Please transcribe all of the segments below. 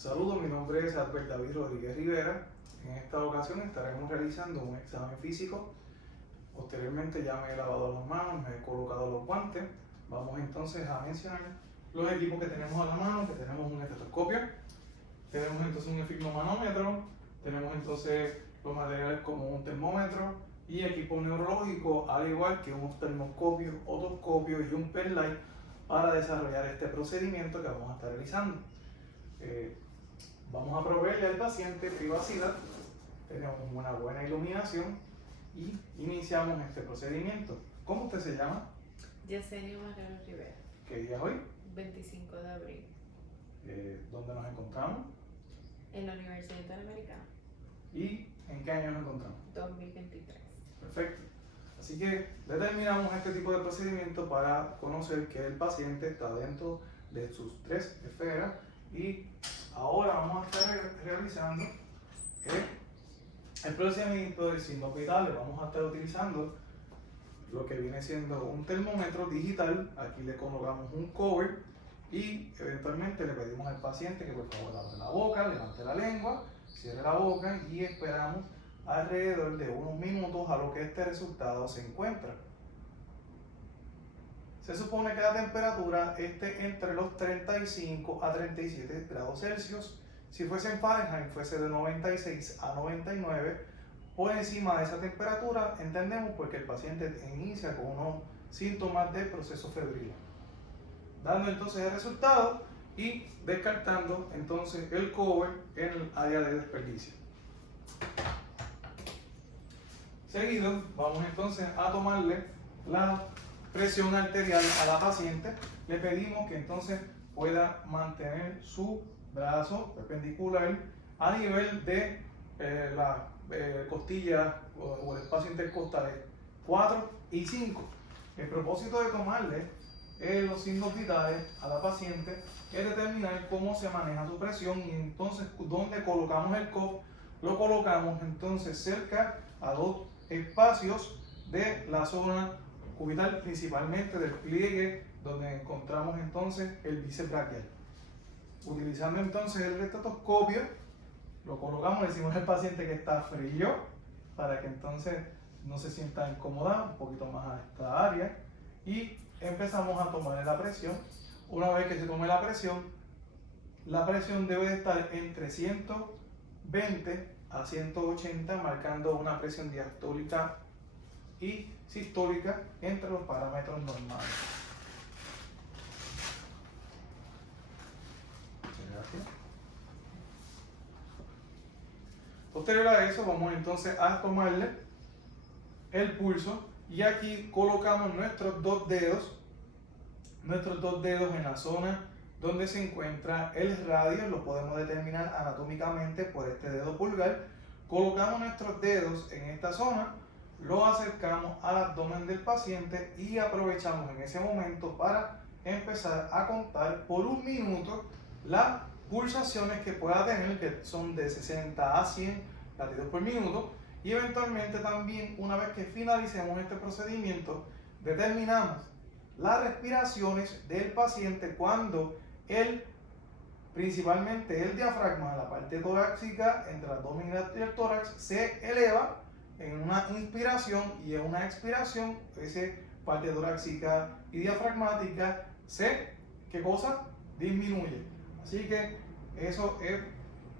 Saludos, mi nombre es Albert David Rodríguez Rivera. En esta ocasión estaremos realizando un examen físico. Posteriormente ya me he lavado las manos, me he colocado los guantes. Vamos entonces a mencionar los equipos que tenemos a la mano, que tenemos un estetoscopio, tenemos entonces un esfigmomanómetro, tenemos entonces los materiales como un termómetro y equipo neurológico, al igual que un oftalmoscopio, otoscopio y un pen light para desarrollar este procedimiento que vamos a estar realizando. Vamos a proveerle al paciente privacidad, tenemos una buena iluminación y iniciamos este procedimiento. ¿Cómo usted se llama? Yesenia Marrero Rivera, ¿Qué día es hoy? 25 de abril, ¿Dónde nos encontramos? en la Universidad Interamericana, ¿Y en qué año nos encontramos? 2023. Perfecto. Así que determinamos este tipo de procedimiento para conocer que el paciente está dentro de sus tres esferas y ahora vamos a estar realizando el procedimiento del signo vital. Le vamos a estar utilizando lo que viene siendo un termómetro digital. Aquí le colocamos un cover y eventualmente le pedimos al paciente que por favor abra la boca, levante la lengua, cierre la boca y esperamos alrededor de unos minutos a lo que este resultado se encuentra. Se supone que la temperatura esté entre los 35 a 37 grados Celsius. Si fuese en Fahrenheit, fuese de 96 a 99. Por encima de esa temperatura, entendemos porque el paciente inicia con unos síntomas de proceso febril. Dando entonces el resultado y descartando entonces el cover en el área de desperdicio. Seguido, vamos entonces a tomarle la presión arterial a la paciente. Le pedimos que entonces pueda mantener su brazo perpendicular a nivel de la costilla o el espacio intercostal 4 y 5. El propósito de tomarle los signos vitales a la paciente es determinar cómo se maneja su presión y entonces donde colocamos el cuff, lo colocamos entonces cerca a dos espacios de la zona cubital, principalmente del pliegue donde encontramos entonces el bíceps braquial. Utilizando entonces el estetoscopio, lo colocamos, le decimos al paciente que está frío para que entonces no se sienta incómoda, un poquito más a esta área, y empezamos a tomar la presión. Una vez que se tome la presión debe de estar entre 120 a 180, marcando una presión diastólica y sistólica entre los parámetros normales. Gracias. Posterior a eso, vamos entonces a tomarle el pulso y aquí colocamos nuestros dos dedos en la zona donde se encuentra el radio. Lo podemos determinar anatómicamente por este dedo pulgar. Colocamos nuestros dedos en esta zona, lo acercamos al abdomen del paciente y aprovechamos en ese momento para empezar a contar por un minuto las pulsaciones que pueda tener, que son de 60 a 100 latidos por minuto, y eventualmente también, una vez que finalicemos este procedimiento, determinamos las respiraciones del paciente cuando principalmente el diafragma, la parte torácica entre el abdomen y el tórax, se eleva en una inspiración y en una expiración, esa parte torácica y diafragmática ¿qué cosa? Disminuye. Así que eso es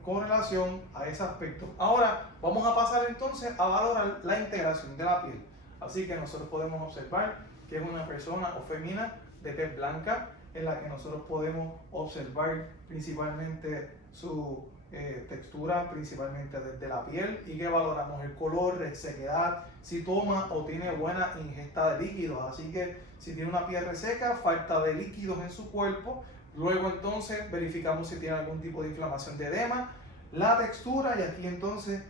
con relación a ese aspecto. Ahora vamos a pasar entonces a valorar la integración de la piel. Así que nosotros podemos observar que es una persona o fémina de tez blanca, en la que nosotros podemos observar principalmente su textura, principalmente desde la piel, y que valoramos el color, resequedad, si toma o tiene buena ingesta de líquidos. Así que si tiene una piel reseca, falta de líquidos en su cuerpo. Luego entonces verificamos si tiene algún tipo de inflamación de edema, la textura, y aquí entonces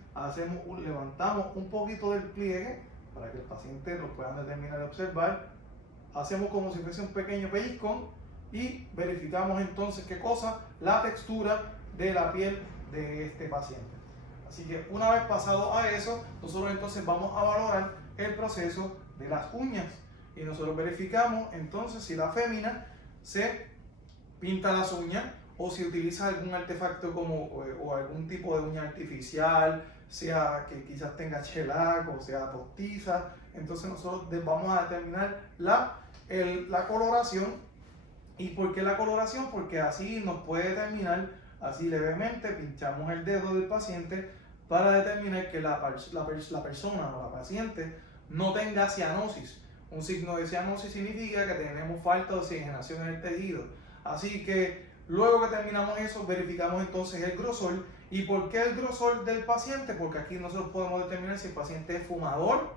levantamos un poquito del pliegue para que el paciente lo pueda determinar y observar. Hacemos como si fuese un pequeño pellizcón y verificamos entonces ¿qué cosa? La textura de la piel de este paciente. Así que una vez pasado a eso, nosotros entonces vamos a valorar el proceso de las uñas y nosotros verificamos entonces si la fémina se pinta las uñas o si utiliza algún artefacto como o algún tipo de uña artificial, sea que quizás tenga shellac o sea postiza, entonces nosotros vamos a determinar la coloración. ¿Y por qué la coloración? Porque así nos puede determinar, así levemente pinchamos el dedo del paciente para determinar que la persona o la paciente no tenga cianosis. Un signo de cianosis significa que tenemos falta de oxigenación en el tejido. Así que luego que terminamos eso, verificamos entonces el grosor. ¿Y por qué el grosor del paciente? Porque aquí nosotros podemos determinar si el paciente es fumador,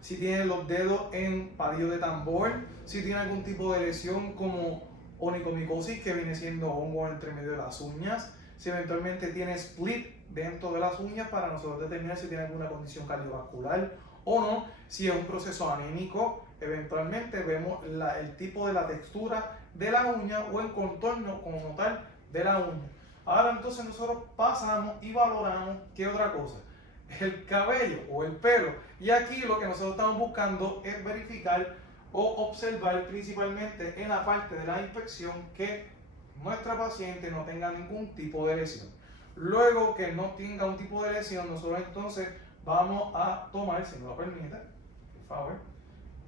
si tiene los dedos en palillo de tambor, si tiene algún tipo de lesión como onicomicosis, que viene siendo hongo entre medio de las uñas, si eventualmente tiene split dentro de las uñas para nosotros determinar si tiene alguna condición cardiovascular o no, si es un proceso anémico, eventualmente vemos el tipo de la textura de la uña o el contorno como tal de la uña. Ahora entonces nosotros pasamos y valoramos ¿qué otra cosa? El cabello o el pelo. Y aquí lo que nosotros estamos buscando es verificar o observar principalmente en la parte de la inspección que nuestra paciente no tenga ningún tipo de lesión. Luego que no tenga un tipo de lesión, nosotros entonces vamos a tomar, si me lo permite, por favor,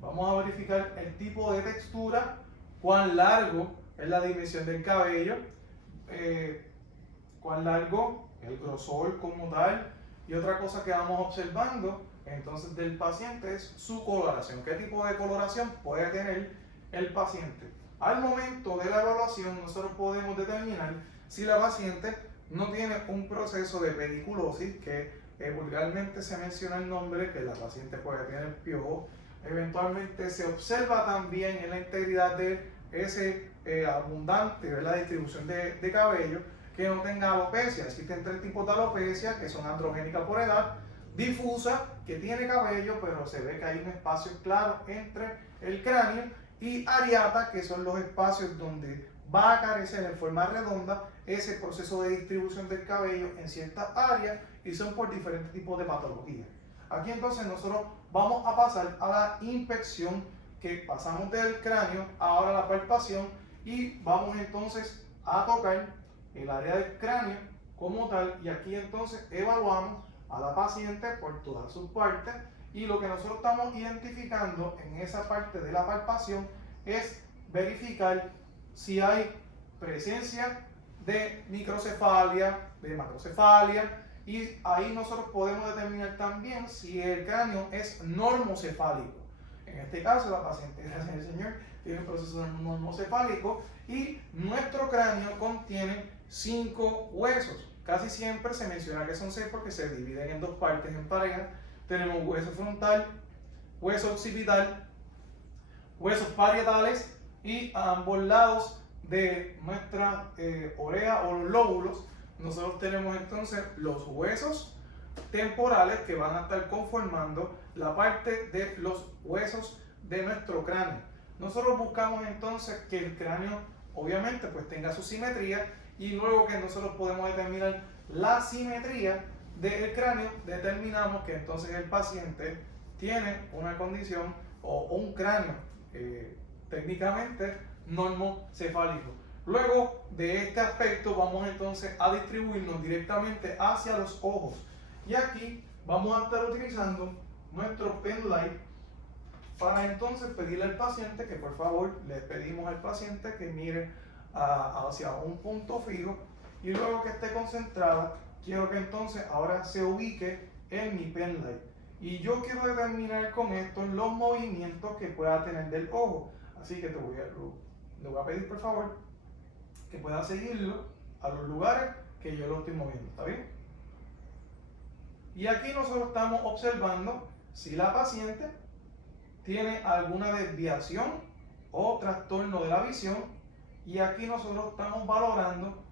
vamos a verificar el tipo de textura, cuán largo es la dimensión del cabello, cuán largo, el grosor como tal, y otra cosa que vamos observando entonces del paciente es su coloración. ¿Qué tipo de coloración puede tener el paciente? Al momento de la evaluación nosotros podemos determinar si la paciente no tiene un proceso de pediculosis, que vulgarmente se menciona el nombre, que la paciente puede tener piojo. Eventualmente se observa también en la integridad de ese abundante, ¿verdad?, distribución de cabello, que no tenga alopecia. Existen 3 tipos de alopecia, que son androgénica por edad, difusa, que tiene cabello pero se ve que hay un espacio claro entre el cráneo, y areata, que son los espacios donde va a carecer en forma redonda ese proceso de distribución del cabello en ciertas áreas, y son por diferentes tipos de patologías. Aquí entonces nosotros vamos a pasar a la inspección, que pasamos del cráneo ahora a la palpación, y vamos entonces a tocar el área del cráneo como tal, y aquí entonces evaluamos a la paciente por todas sus partes, y lo que nosotros estamos identificando en esa parte de la palpación es verificar si hay presencia de microcefalia, de macrocefalia, y ahí nosotros podemos determinar también si el cráneo es normocefálico. En este caso la paciente, gracias al Señor, tiene un proceso normocefálico, y nuestro cráneo contiene 5 huesos. Casi siempre se menciona que son 6 porque se dividen en 2 partes en pareja. Tenemos hueso frontal, hueso occipital, huesos parietales, y a ambos lados de nuestra oreja o los lóbulos nosotros tenemos entonces los huesos temporales, que van a estar conformando la parte de los huesos de nuestro cráneo. Nosotros buscamos entonces que el cráneo obviamente pues tenga su simetría, y luego que nosotros podemos determinar la simetría del cráneo, determinamos que entonces el paciente tiene una condición o un cráneo técnicamente normocefálico. Luego de este aspecto vamos entonces a distribuirnos directamente hacia los ojos, y aquí vamos a estar utilizando nuestro pen light para entonces pedirle al paciente que por favor le pedimos al paciente que mire hacia un punto fijo, y luego que esté concentrada quiero que entonces ahora se ubique en mi pen light, y yo quiero determinar con esto los movimientos que pueda tener del ojo. Así que le voy a pedir por favor que pueda seguirlo a los lugares que yo lo estoy moviendo, ¿está bien? Y aquí nosotros estamos observando si la paciente tiene alguna desviación o trastorno de la visión, y aquí nosotros estamos valorando,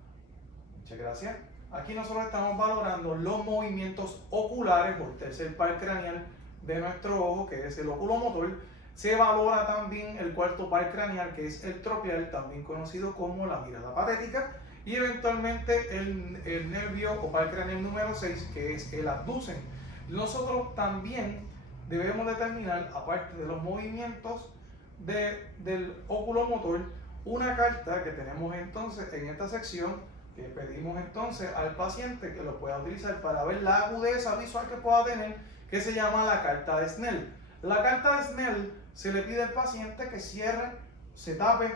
muchas gracias, aquí nosotros estamos valorando los movimientos oculares o el tercer par craneal de nuestro ojo, que es el oculomotor. Se valora también el cuarto par craneal, que es el tropial, también conocido como la mirada patética, y eventualmente el nervio o par craneal número 6, que es el abducen. Nosotros también debemos determinar, aparte de los movimientos del oculomotor, una carta que tenemos entonces en esta sección, que pedimos entonces al paciente que lo pueda utilizar para ver la agudeza visual que pueda tener, que se llama la carta de Snell. La carta de Snell se le pide al paciente que cierre, se tape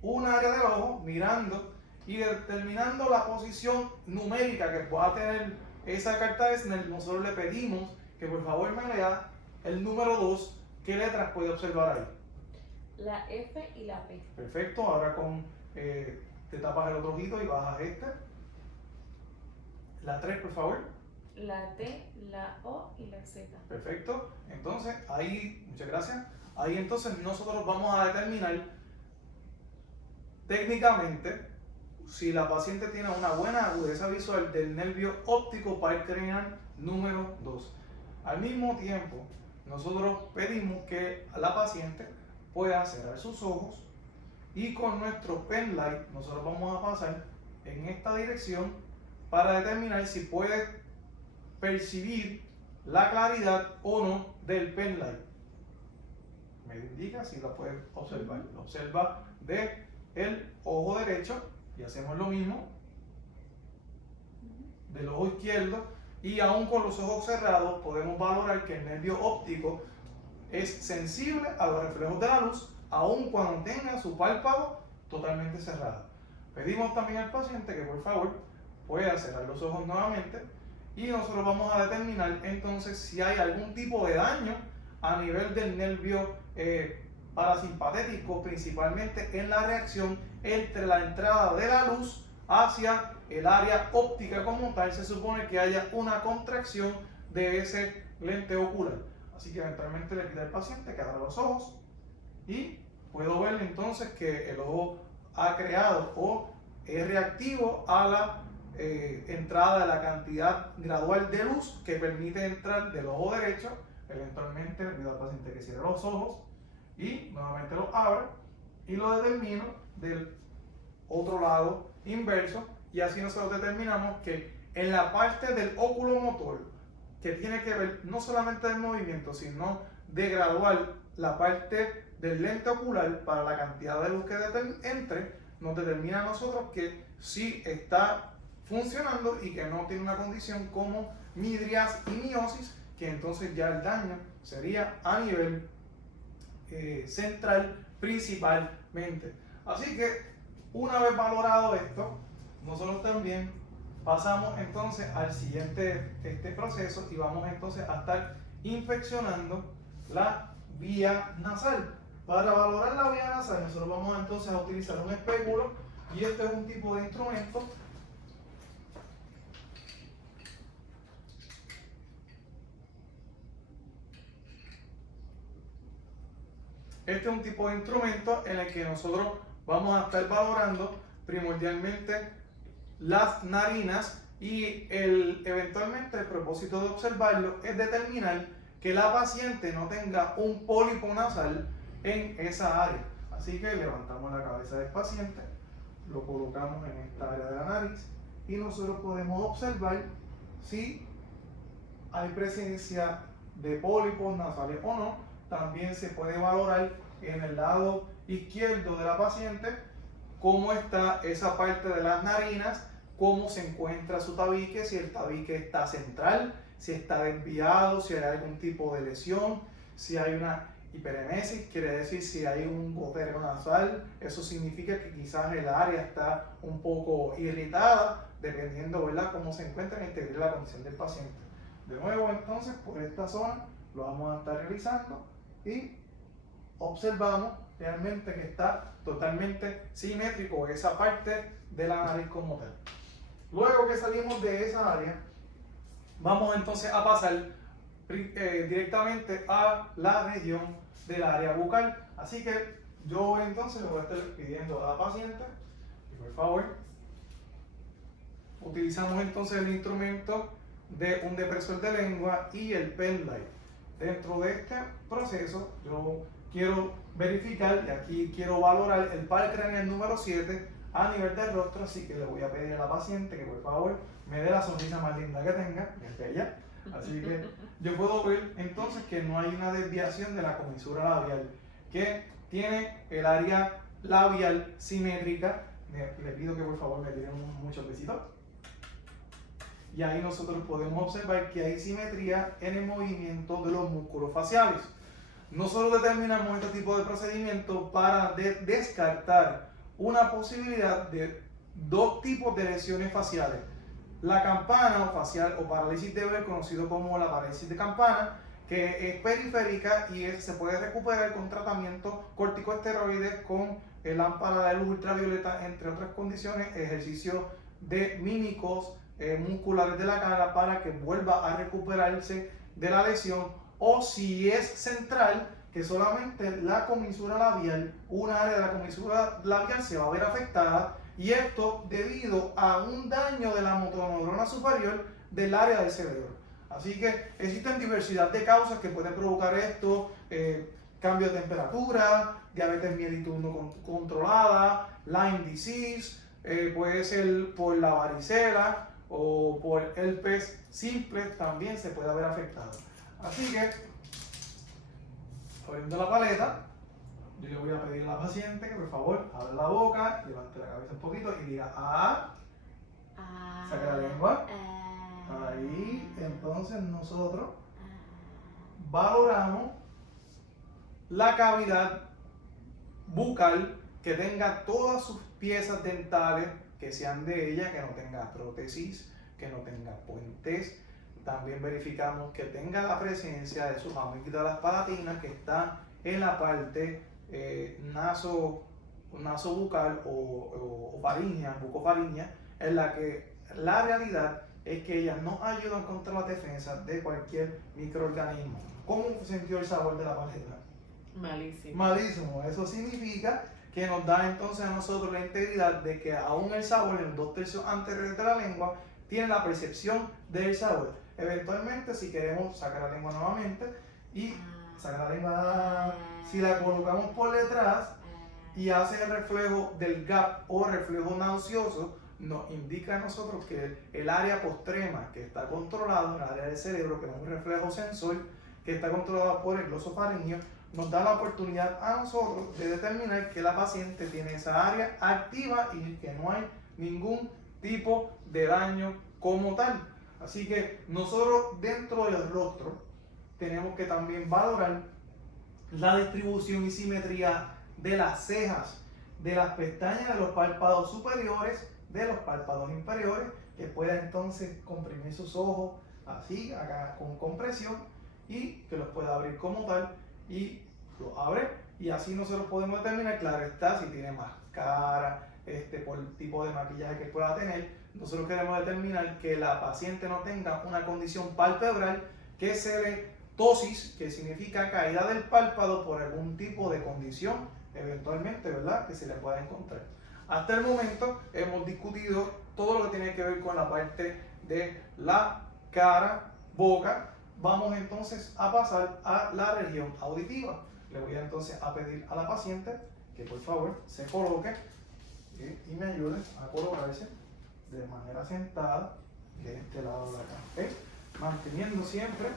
un área del ojo mirando y determinando la posición numérica que pueda tener esa carta de Snell. Nosotros le pedimos que por favor me lea el número 2. ¿Qué letras puede observar ahí? La F y la P. Perfecto, ahora te tapas el otro ojito y bajas este. La 3, por favor. La T, la O y la Z. Perfecto, entonces ahí, muchas gracias. Ahí entonces nosotros vamos a determinar técnicamente si la paciente tiene una buena agudeza visual del nervio óptico paracraneal número 2. Al mismo tiempo, nosotros pedimos que la paciente pueda cerrar sus ojos y con nuestro pen light nosotros vamos a pasar en esta dirección para determinar si puede percibir la claridad o no del pen light. Me indica si la puede observar. Lo observa de el ojo derecho y hacemos lo mismo del ojo izquierdo, y aún con los ojos cerrados podemos valorar que el nervio óptico es sensible a los reflejos de la luz aun cuando tenga su párpado totalmente cerrado. Pedimos también al paciente que por favor pueda cerrar los ojos nuevamente y nosotros vamos a determinar entonces si hay algún tipo de daño a nivel del nervio parasimpatético, principalmente en la reacción entre la entrada de la luz hacia el área óptica como tal. Se supone que haya una contracción de ese lente ocular. Así que eventualmente le pido al paciente que abra los ojos y puedo ver entonces que el ojo ha creado o es reactivo a la entrada de la cantidad gradual de luz que permite entrar del ojo derecho. Eventualmente le pido al paciente que cierre los ojos y nuevamente los abra y lo determino del otro lado inverso, y así nosotros determinamos que en la parte del óculo motor que tiene que ver no solamente del movimiento sino de graduar la parte del lente ocular para la cantidad de luz que entre, nos determina a nosotros que sí está funcionando y que no tiene una condición como midrias y miosis, que entonces ya el daño sería a nivel central principalmente. Así que una vez valorado esto, nosotros también pasamos entonces al siguiente proceso y vamos entonces a estar infeccionando la vía nasal. Para valorar la vía nasal nosotros vamos entonces a utilizar un espéculo, y este es un tipo de instrumento en el que nosotros vamos a estar valorando primordialmente las narinas, y eventualmente el propósito de observarlo es determinar que la paciente no tenga un pólipo nasal en esa área. Así que levantamos la cabeza del paciente, lo colocamos en esta área de la nariz y nosotros podemos observar si hay presencia de pólipos nasales o no. También se puede valorar en el lado izquierdo de la paciente cómo está esa parte de las narinas, cómo se encuentra su tabique, si el tabique está central, si está desviado, si hay algún tipo de lesión, si hay una hiperemesis, quiere decir si hay un gotero nasal. Eso significa que quizás el área está un poco irritada, dependiendo, ¿verdad?, cómo se encuentra en integrar la condición del paciente. De nuevo, entonces, por esta zona lo vamos a estar realizando y observamos realmente que está totalmente simétrico esa parte de la nariz como tal. Luego que salimos de esa área, vamos entonces a pasar directamente a la región del área bucal. Así que yo entonces le voy a estar pidiendo a la paciente que por favor utilizamos entonces el instrumento de un depresor de lengua y el pen light. Dentro de este proceso yo quiero verificar, y aquí quiero valorar el par craneal número 7 a nivel del rostro, así que le voy a pedir a la paciente que por favor me dé la sonrisa más linda que tenga, que es bella. Así que yo puedo ver entonces que no hay una desviación de la comisura labial, que tiene el área labial simétrica. Le pido que por favor me tiren muchos besitos. Y ahí nosotros podemos observar que hay simetría en el movimiento de los músculos faciales. Nosotros determinamos este tipo de procedimiento para descartar una posibilidad de dos tipos de lesiones faciales. La campana o facial o parálisis de Bell, conocido como la parálisis de campana, que es periférica y se puede recuperar con tratamiento corticosteroides, con lámpara de luz ultravioleta, entre otras condiciones, ejercicios de mímicos musculares de la cara para que vuelva a recuperarse de la lesión, o si es central, que solamente la comisura labial, una área de la comisura labial se va a ver afectada, y esto debido a un daño de la motoneurona superior del área del cerebro. Así que existen diversidad de causas que pueden provocar esto: cambio de temperatura, diabetes mellitus no controlada, Lyme disease, puede ser por la varicela o por herpes simple, también se puede haber afectado. Así que, abriendo la paleta, yo le voy a pedir a la paciente que por favor abra la boca, levante la cabeza un poquito y diga ah, saque la lengua. Ahí, entonces nosotros valoramos la cavidad bucal, que tenga todas sus piezas dentales, que sean de ella, que no tenga prótesis, que no tenga puentes. También verificamos que tenga la presencia de sus amígdalas palatinas, que están en la parte nasobucal o faríngea, bucofaríngea, en la que la realidad es que ellas nos ayudan contra las defensas de cualquier microorganismo. ¿Cómo sintió el sabor de la paleta? Malísimo. Malísimo. Eso significa que nos da entonces a nosotros la integridad de que aún el sabor en los 2/3 anteriores de la lengua tiene la percepción del sabor. Eventualmente, si queremos sacar la lengua nuevamente y sacar la lengua, si la colocamos por detrás y hace el reflejo del gap o reflejo nauseoso, nos indica a nosotros que el área postrema, que está controlada, el área del cerebro, que es un reflejo sensor, que está controlada por el glosofaringeo, nos da la oportunidad a nosotros de determinar que la paciente tiene esa área activa y que no hay ningún tipo de daño como tal. Así que nosotros dentro del rostro tenemos que también valorar la distribución y simetría de las cejas, de las pestañas de los párpados superiores, de los párpados inferiores, que pueda entonces comprimir sus ojos así, acá con compresión, y que los pueda abrir como tal, y lo abre, y así nosotros podemos determinar, claro está, si tiene máscara, por el tipo de maquillaje que pueda tener. Nosotros queremos determinar que la paciente no tenga una condición palpebral, que se ve ptosis, que significa caída del párpado por algún tipo de condición, eventualmente, ¿verdad?, que se le pueda encontrar. Hasta el momento hemos discutido todo lo que tiene que ver con la parte de la cara, boca. Vamos entonces a pasar a la región auditiva. Le voy entonces a pedir a la paciente que por favor se coloque y me ayude a colocarse de manera sentada de este lado de acá, ¿okay? Manteniendo siempre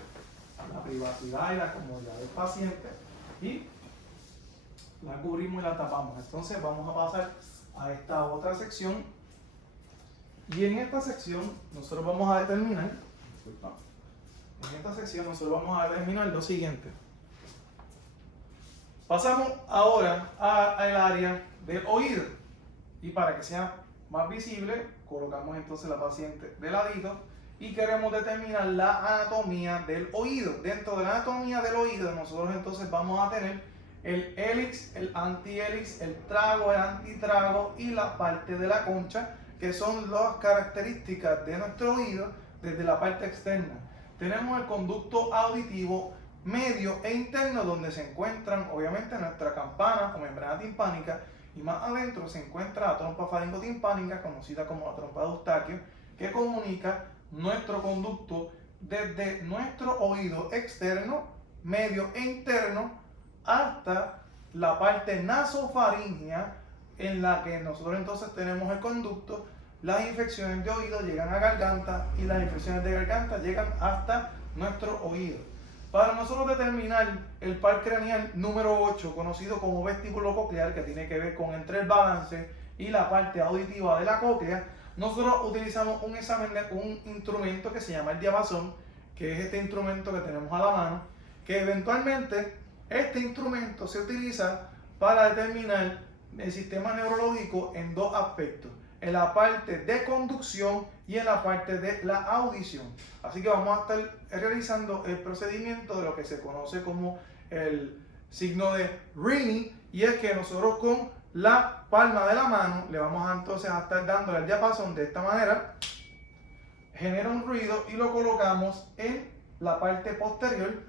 la privacidad y la comodidad del paciente, y la cubrimos y la tapamos. Entonces vamos a pasar a esta otra sección, y en esta sección nosotros vamos a determinar, lo siguiente. Pasamos ahora al área del oído, y para que sea más visible colocamos entonces la paciente de ladito y queremos determinar la anatomía del oído. Dentro de la anatomía del oído nosotros entonces vamos a tener el hélix, el antihélix, el trago, el antitrago y la parte de la concha, que son las características de nuestro oído desde la parte externa. Tenemos el conducto auditivo medio e interno, donde se encuentran obviamente nuestra campana o membrana timpánica, y más adentro se encuentra la trompa faringotimpánica, conocida como la trompa de Eustaquio, que comunica nuestro conducto desde nuestro oído externo, medio e interno, hasta la parte nasofaríngea, en la que nosotros entonces tenemos el conducto. Las infecciones de oído llegan a garganta y las infecciones de garganta llegan hasta nuestro oído. Para nosotros determinar el par craneal número 8, conocido como vestíbulo coclear, que tiene que ver con entre el balance y la parte auditiva de la cóclea, nosotros utilizamos un instrumento que se llama el diapasón, que es este instrumento que tenemos a la mano, que eventualmente este instrumento se utiliza para determinar el sistema neurológico en dos aspectos, en la parte de conducción y en la parte de la audición. Así que vamos a estar realizando el procedimiento de lo que se conoce como el signo de Rini, y es que nosotros con la palma de la mano le vamos a entonces a estar dando el diapasón de esta manera, genera un ruido y lo colocamos en la parte posterior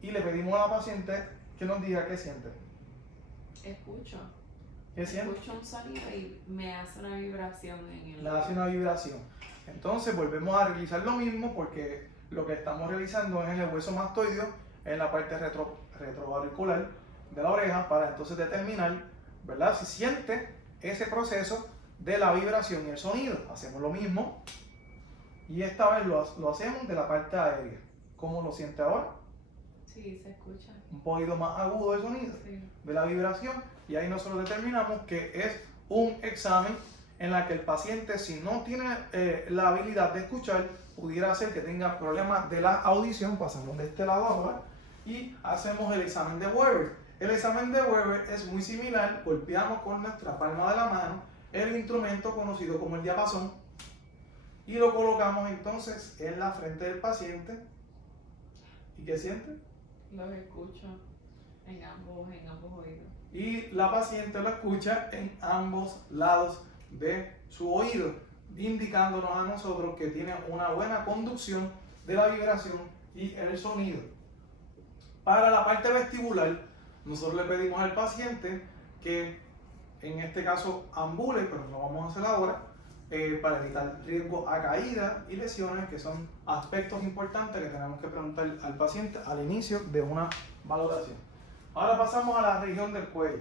y le pedimos a la paciente que nos diga qué siente. Escucho. ¿Qué siente? Escucho un sonido y me hace una vibración en el... Le hace una vibración. Entonces volvemos a realizar lo mismo porque lo que estamos realizando es en el hueso mastoideo, en la parte retroauricular de la oreja, para entonces determinar, ¿verdad?, si siente ese proceso de la vibración y el sonido. Hacemos lo mismo y esta vez lo hacemos de la parte aérea. ¿Cómo lo siente ahora? Sí, se escucha. Un poquito más agudo el sonido, Sí. de la vibración, y ahí nosotros determinamos que es un examen en la que el paciente, si no tiene la habilidad de escuchar, pudiera ser que tenga problemas de la audición. Pasamos de este lado ahora y hacemos el examen de Weber. El examen de Weber es muy similar. Golpeamos con nuestra palma de la mano el instrumento conocido como el diapasón y lo colocamos entonces en la frente del paciente. ¿Y qué siente? Los escucho en ambos oídos. Y la paciente lo escucha en ambos lados de su oído, indicándonos a nosotros que tiene una buena conducción de la vibración y el sonido. Para la parte vestibular, nosotros le pedimos al paciente que en este caso ambule, pero no lo vamos a hacer ahora, para evitar riesgo a caída y lesiones, que son aspectos importantes que tenemos que preguntar al paciente al inicio de una valoración. Ahora pasamos a la región del cuello.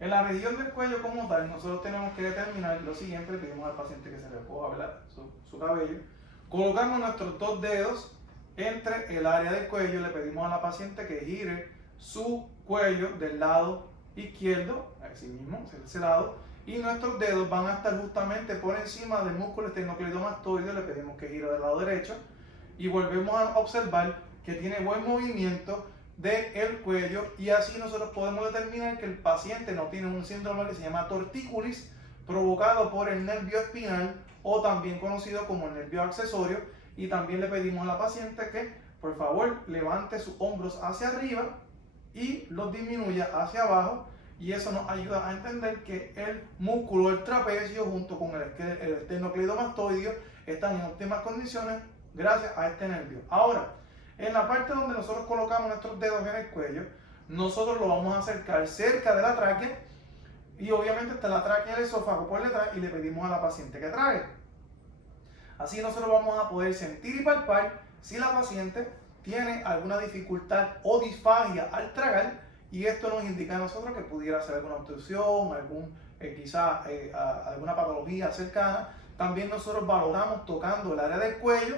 En la región del cuello como tal, nosotros tenemos que determinar lo siguiente. Le pedimos al paciente que se recoja, ¿verdad?, su cabello. Colocamos nuestros dos dedos entre el área del cuello. Le pedimos a la paciente que gire su cuello del lado izquierdo, así mismo, hacia ese lado, y nuestros dedos van a estar justamente por encima del músculo esternocleidomastoideo. Le pedimos que gire del lado derecho y volvemos a observar que tiene buen movimiento del cuello, y así nosotros podemos determinar que el paciente no tiene un síndrome que se llama tortícolis, provocado por el nervio espinal, o también conocido como el nervio accesorio. Y también le pedimos a la paciente que por favor levante sus hombros hacia arriba y los disminuya hacia abajo, y eso nos ayuda a entender que el músculo del trapecio junto con el esternocleidomastoideo están en óptimas condiciones gracias a este nervio. Ahora, en la parte donde nosotros colocamos nuestros dedos en el cuello, nosotros lo vamos a acercar cerca de la tráquea, y obviamente está la tráquea y el esófago por detrás, y le pedimos a la paciente que trague. Así nosotros vamos a poder sentir y palpar si la paciente tiene alguna dificultad o disfagia al tragar, y esto nos indica a nosotros que pudiera ser alguna obstrucción, alguna patología cercana. También nosotros valoramos tocando el área del cuello,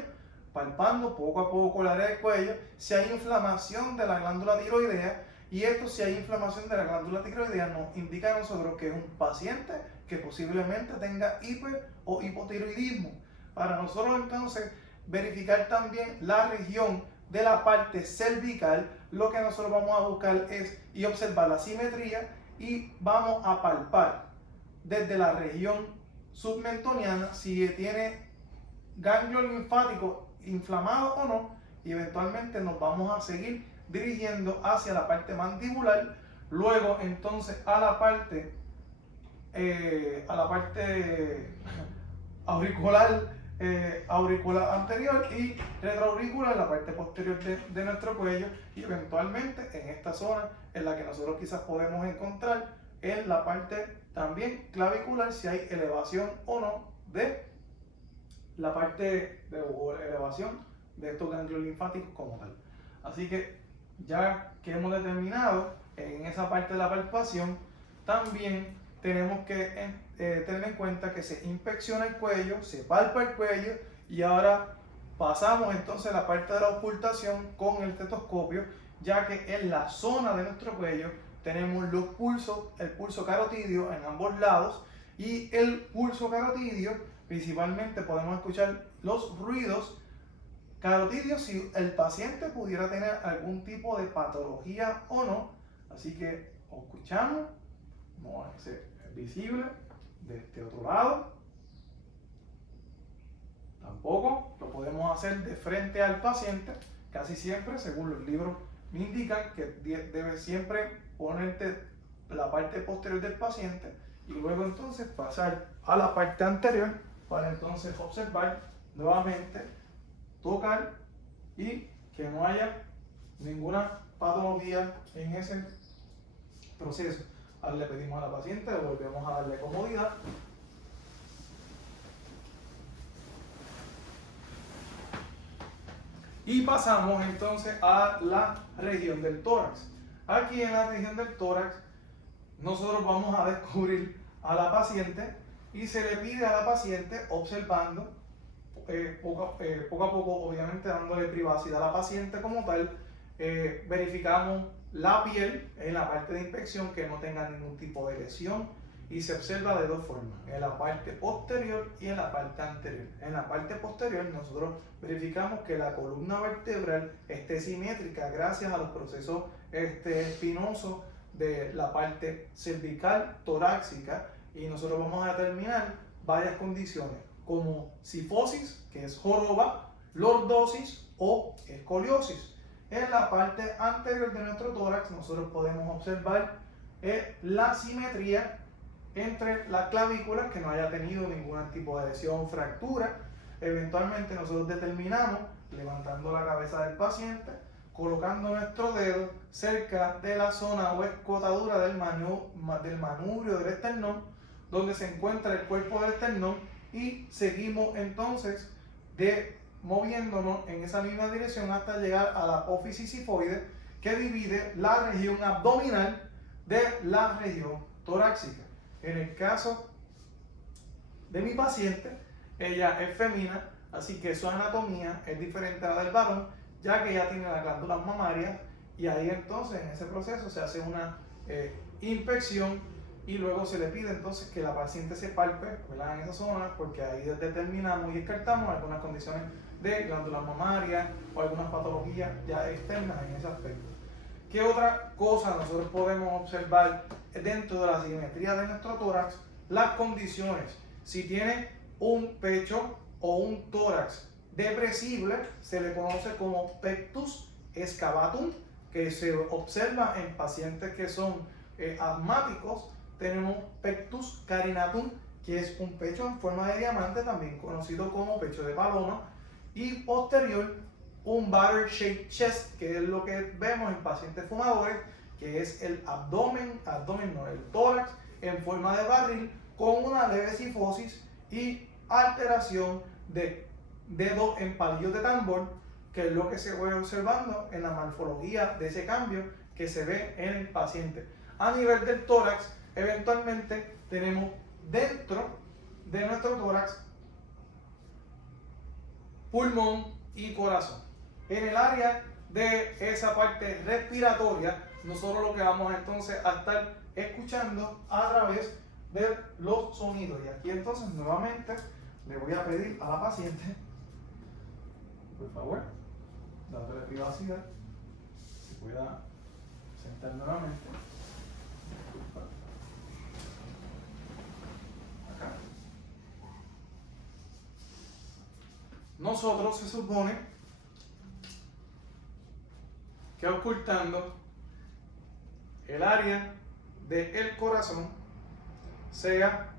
palpando poco a poco el área del cuello, si hay inflamación de la glándula tiroidea, y esto, si hay inflamación de la glándula tiroidea, nos indica a nosotros que es un paciente que posiblemente tenga hiper o hipotiroidismo. Para nosotros entonces verificar también la región de la parte cervical, lo que nosotros vamos a buscar es y observar la simetría, y vamos a palpar desde la región submentoniana si tiene ganglio linfático inflamado o no, y eventualmente nos vamos a seguir dirigiendo hacia la parte mandibular, luego entonces a la parte auricular, auricular anterior y retroauricular, la parte posterior de nuestro cuello, y eventualmente en esta zona en la que nosotros quizás podemos encontrar en la parte también clavicular, si hay elevación o no de la parte de elevación de estos ganglios linfáticos como tal. Así que ya que hemos determinado en esa parte de la palpación, también tenemos que tener en cuenta que se inspecciona el cuello, se palpa el cuello, y ahora pasamos entonces la parte de la ocultación con el estetoscopio, ya que en la zona de nuestro cuello tenemos los pulsos, el pulso carotidio en ambos lados, y el pulso carotidio principalmente podemos escuchar los ruidos carotidios si el paciente pudiera tener algún tipo de patología o no. Así que escuchamos, no va a ser visible de este otro lado. Tampoco lo podemos hacer de frente al paciente, casi siempre, según los libros me indican que debes siempre ponerte la parte posterior del paciente y luego entonces pasar a la parte anterior para entonces observar nuevamente, tocar y que no haya ninguna patología en ese proceso. Ahora le pedimos a la paciente, volvemos a darle comodidad. Y pasamos entonces a la región del tórax. Aquí en la región del tórax nosotros vamos a descubrir a la paciente y se le pide a la paciente observando poco a poco, obviamente dándole privacidad a la paciente como tal. Verificamos la piel en la parte de inspección que no tenga ningún tipo de lesión y se observa de dos formas, en la parte posterior y en la parte anterior. En la parte posterior nosotros verificamos que la columna vertebral esté simétrica gracias a los procesos espinosos de la parte cervical torácica, y nosotros vamos a determinar varias condiciones como cifosis, que es joroba, lordosis o escoliosis. En la parte anterior de nuestro tórax nosotros podemos observar la simetría entre las clavículas, que no haya tenido ningún tipo de lesión o fractura. Eventualmente nosotros determinamos, levantando la cabeza del paciente, colocando nuestro dedo cerca de la zona o escotadura del manubrio del esternón, donde se encuentra el cuerpo del esternón, y seguimos entonces moviéndonos en esa misma dirección hasta llegar a la apófisis sifoide, que divide la región abdominal de la región torácica. En el caso de mi paciente, ella es femina, así que su anatomía es diferente a la del varón, ya que ella tiene las glándulas mamarias, y ahí entonces en ese proceso se hace una inspección y luego se le pide entonces que la paciente se palpe, ¿verdad?, en esa zona, porque ahí determinamos y descartamos algunas condiciones de glándulas mamarias o algunas patologías ya externas en ese aspecto. ¿Qué otra cosa nosotros podemos observar dentro de la simetría de nuestro tórax? Las condiciones. Si tiene un pecho o un tórax depresible, se le conoce como pectus excavatum, que se observa en pacientes que son asmáticos. Tenemos pectus carinatum, que es un pecho en forma de diamante, también conocido como pecho de paloma, y posterior un batter shaped chest, que es lo que vemos en pacientes fumadores, que es el el tórax en forma de barril con una leve cifosis y alteración de dedo en palillos de tambor, que es lo que se va observando en la morfología de ese cambio que se ve en el paciente. A nivel del tórax, eventualmente tenemos dentro de nuestro tórax pulmón y corazón. En el área de esa parte respiratoria, nosotros lo que vamos entonces a estar escuchando a través de los sonidos. Y aquí entonces nuevamente le voy a pedir a la paciente, por favor, dándole privacidad, si pueda sentar nuevamente. Acá. Nosotros se supone que ocultando el área del corazón sea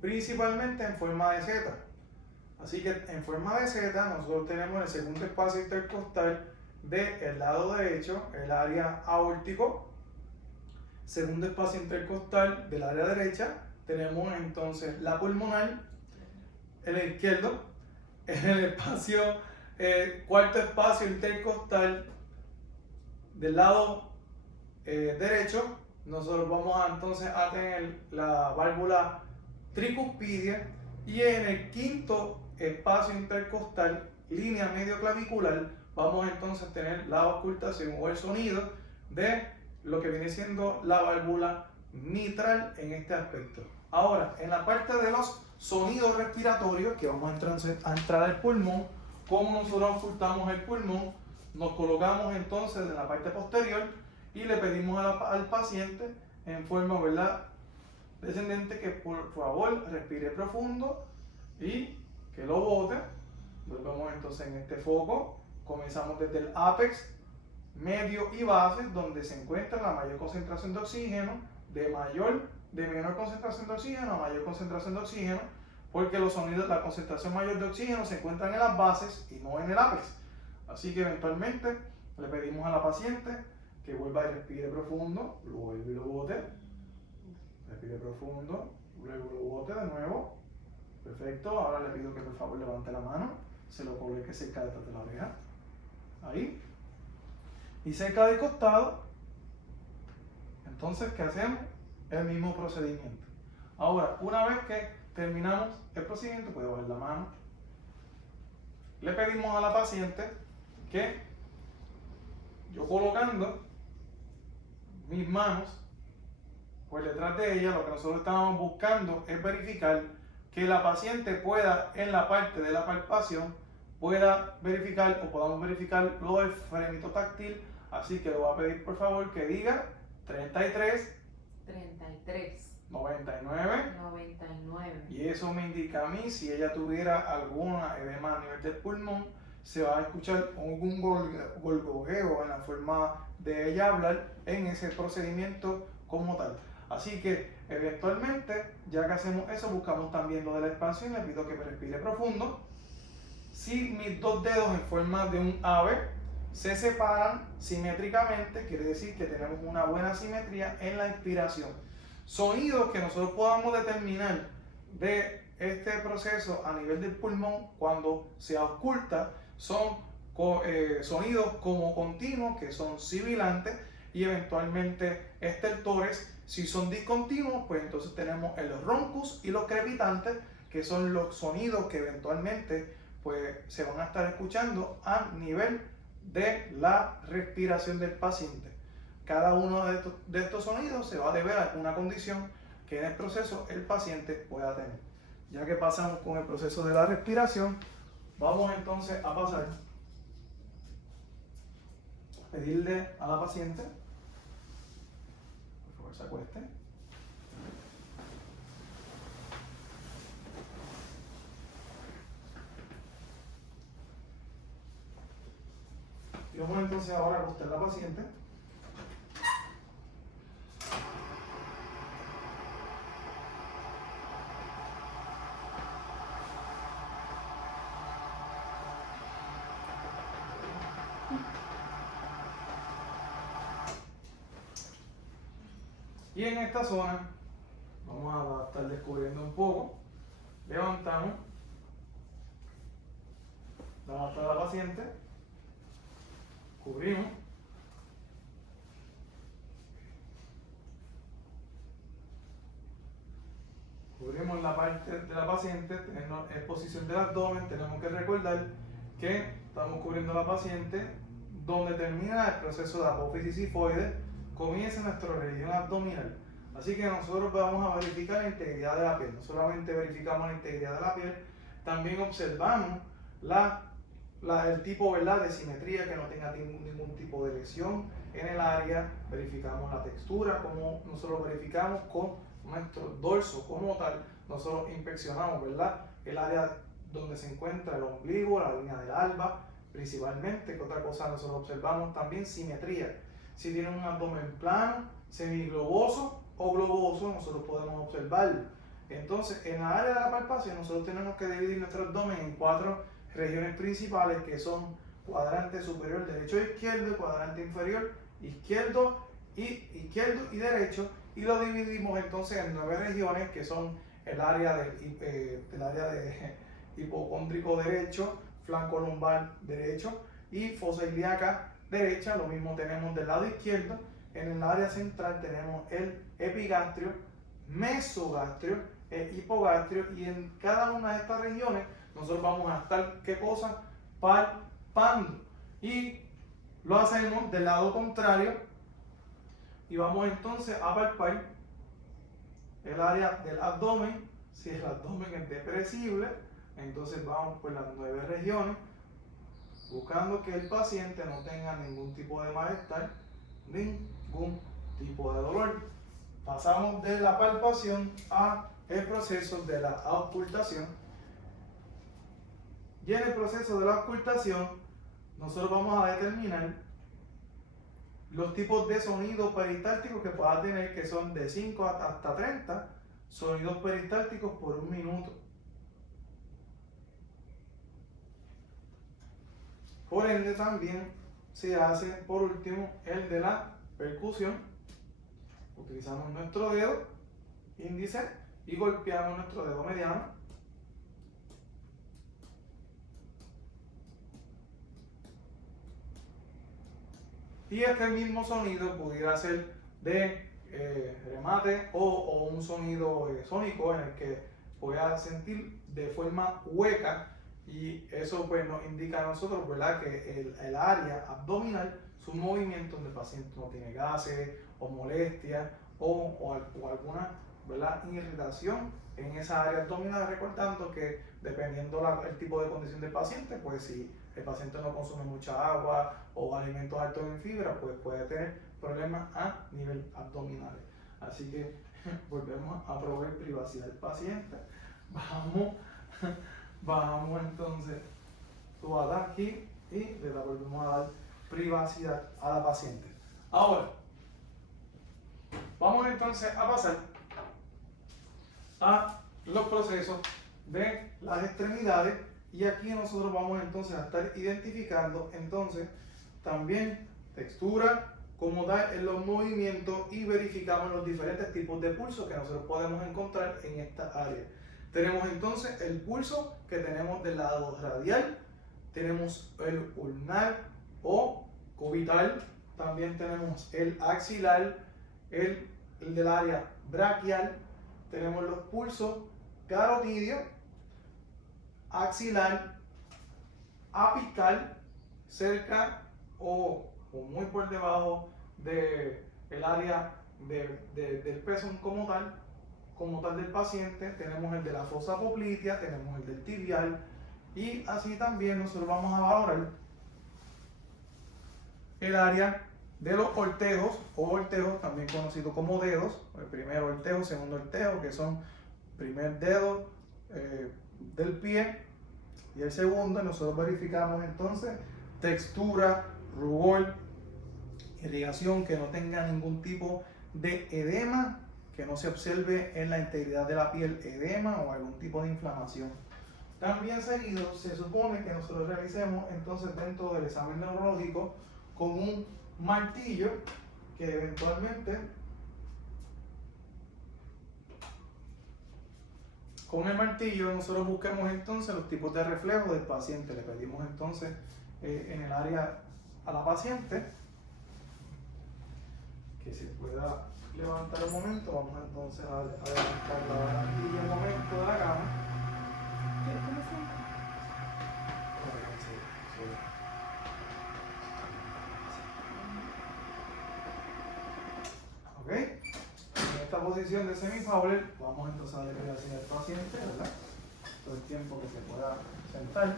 principalmente en forma de Z. Así que en forma de Z nosotros tenemos el segundo espacio intercostal del lado derecho, el área aórtico. Segundo espacio intercostal del área derecha tenemos entonces la pulmonar, el izquierdo. En el espacio, cuarto espacio intercostal del lado derecho, nosotros vamos entonces a tener la válvula tricuspidia, y en el quinto espacio intercostal línea medio clavicular, vamos entonces a tener la auscultación o el sonido de lo que viene siendo la válvula mitral en este aspecto. Ahora, en la parte de los sonidos respiratorios, que vamos a entrar al pulmón, como nosotros auscultamos el pulmón, nos colocamos entonces en la parte posterior y le pedimos al paciente en forma, ¿verdad?, descendente, que por favor respire profundo y que lo bote. Volvemos entonces en este foco, comenzamos desde el ápex, medio y base, donde se encuentra la mayor concentración de oxígeno, de menor concentración de oxígeno a mayor concentración de oxígeno, porque los sonidos, la concentración mayor de oxígeno se encuentran en las bases y no en el ápex. Así que eventualmente le pedimos a la paciente que vuelva y respire profundo, lo vuelve y lo bote, respire profundo, luego lo bote de nuevo. Perfecto, ahora le pido que por favor levante la mano, se lo coloque cerca detrás de la oreja, ahí, y cerca del costado. Entonces, ¿qué hacemos? El mismo procedimiento. Ahora, una vez que terminamos el procedimiento, puede bajar la mano, le pedimos a la paciente que yo, colocando mis manos pues detrás de ella, lo que nosotros estábamos buscando es verificar que la paciente pueda, en la parte de la palpación, pueda verificar o podamos verificar lo del frenito táctil. Así que le voy a pedir por favor que diga 33, 99, 99. y eso me indica a mí si ella tuviera alguna edema a nivel del pulmón. Se va a escuchar algún gorgojeo en la forma de ella hablar en ese procedimiento como tal. Así que eventualmente, ya que hacemos eso, buscamos también lo de la expansión. Le pido que me respire profundo. Si mis dos dedos en forma de un ave se separan simétricamente, quiere decir que tenemos una buena simetría en la inspiración. Sonidos que nosotros podamos determinar de este proceso a nivel del pulmón cuando se ausculta son sonidos como continuos, que son sibilantes, y eventualmente estertores. Si son discontinuos, pues entonces tenemos el roncus y los crepitantes, que son los sonidos que eventualmente pues se van a estar escuchando a nivel de la respiración del paciente. Cada uno de estos sonidos se va a deber a alguna condición que en el proceso el paciente pueda tener. Ya que pasamos con el proceso de la respiración, vamos entonces a pasar a pedirle a la paciente, por favor se acueste. Y vamos entonces ahora a acostar a la paciente. Y en esta zona vamos a estar descubriendo un poco. Levantamos la bata de la paciente, cubrimos, la parte de la paciente, en exposición del abdomen. Tenemos que recordar que estamos cubriendo a la paciente donde termina el proceso de apófisis sifoide, comienza nuestra región abdominal. Así que nosotros vamos a verificar la integridad de la piel. No solamente verificamos la integridad de la piel, también observamos el tipo, ¿verdad?, de simetría, que no tenga ningún tipo de lesión en el área. Verificamos la textura, como nosotros verificamos con nuestro dorso como tal. Nosotros inspeccionamos, ¿verdad?, el área donde se encuentra el ombligo, la línea del alba, principalmente. Que otra cosa nosotros observamos también simetría. Si tienen un abdomen plano, semigloboso o globoso, nosotros podemos observarlo. Entonces, en la área de la palpación, nosotros tenemos que dividir nuestro abdomen en 4 regiones principales, que son cuadrante superior derecho e izquierdo, cuadrante inferior izquierdo y derecho, y lo dividimos entonces en 9 regiones, que son el área de hipocóndrico derecho, flanco lumbar derecho y fosa ilíaca derecha. Lo mismo tenemos del lado izquierdo. En el área central tenemos el epigastrio, mesogastrio e hipogastrio, y en cada una de estas regiones nosotros vamos a estar, ¿qué cosa?, palpando. Y lo hacemos del lado contrario y vamos entonces a palpar el área del abdomen. Si el abdomen es depresible, entonces vamos por las 9 regiones, buscando que el paciente no tenga ningún tipo de malestar, ningún tipo de dolor. Pasamos de la palpación a el proceso de la auscultación. Y en el proceso de la auscultación, nosotros vamos a determinar los tipos de sonidos peristálticos que pueda tener, que son de 5 hasta 30 sonidos peristálticos por un minuto. Por ende, también se hace por último el de la percusión. Utilizamos nuestro dedo índice y golpeamos nuestro dedo mediano. Y este mismo sonido pudiera ser de remate o un sonido sónico en el que pueda sentir de forma hueca, y eso pues nos indica a nosotros, ¿verdad?, que el área abdominal, su movimiento, donde el paciente no tiene gases o molestias o alguna, ¿verdad?, irritación en esa área abdominal, recordando que dependiendo el tipo de condición del paciente, pues si el paciente no consume mucha agua o alimentos altos en fibra, pues puede tener problemas a nivel abdominal. Así que volvemos a proveer privacidad al paciente. Vamos entonces, tú vas a dar aquí y le volvemos a dar privacidad a la paciente. Ahora, vamos entonces a pasar a los procesos de las extremidades, y aquí nosotros vamos entonces a estar identificando entonces también textura como tal en los movimientos, y verificamos los diferentes tipos de pulso que nosotros podemos encontrar en esta área. Tenemos entonces el pulso que tenemos del lado radial, tenemos el ulnar o cubital, también tenemos el axilar, el del área braquial, tenemos los pulsos carotidio, axilar, apical, cerca o muy por debajo del área del pezón como tal del paciente. Tenemos el de la fosa poplitea, tenemos el del tibial, y así también nosotros vamos a valorar el área de los ortejos o ortejos, también conocido como dedos. El primero ortejo, segundo ortejo, que son primer dedo del pie y el segundo. Nosotros verificamos entonces textura, rubor, irrigación, que no tenga ningún tipo de edema, que no se observe en la integridad de la piel edema o algún tipo de inflamación. También seguido se supone que nosotros realicemos entonces dentro del examen neurológico con un martillo, que eventualmente con el martillo nosotros busquemos entonces los tipos de reflejos del paciente. Le pedimos entonces en el área a la paciente que se pueda levantar un momento. Vamos entonces a levantar la barandilla un momento de la cama. Ok, en esta posición de semi-Fowler vamos entonces a darle privacidad al paciente, ¿verdad?, todo el tiempo que se pueda sentar.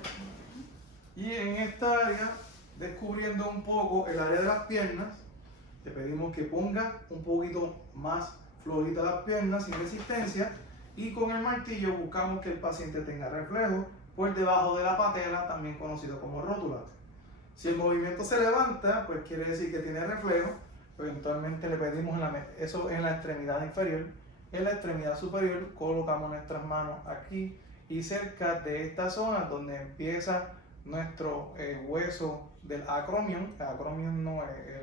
Y en esta área, descubriendo un poco el área de las piernas, te pedimos que ponga un poquito más flojita las piernas, sin resistencia, y con el martillo buscamos que el paciente tenga reflejo por debajo de la patela, también conocido como rótula. Si el movimiento se levanta, pues quiere decir que tiene reflejo. Eventualmente le pedimos eso en la extremidad inferior. En la extremidad superior colocamos nuestras manos aquí y cerca de esta zona donde empieza nuestro hueso del acromion. El acromion no es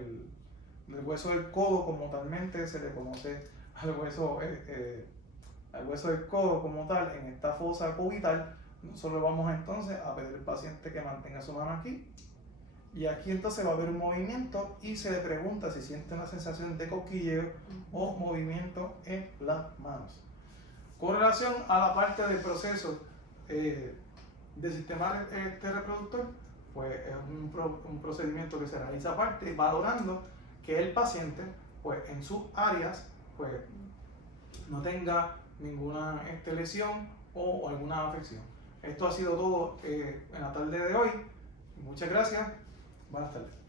el hueso del codo, como talmente se le conoce al hueso del codo como tal. En esta fosa cubital nosotros vamos entonces a pedir al paciente que mantenga su mano aquí, y aquí entonces va a haber un movimiento y se le pregunta si siente una sensación de cosquilleo o movimiento en las manos. Con relación a la parte del proceso del sistema reproductor, pues es un procedimiento que se realiza aparte, valorando que el paciente, pues en sus áreas, pues no tenga ninguna lesión o alguna afección. Esto ha sido todo en la tarde de hoy. Muchas gracias. Buenas tardes.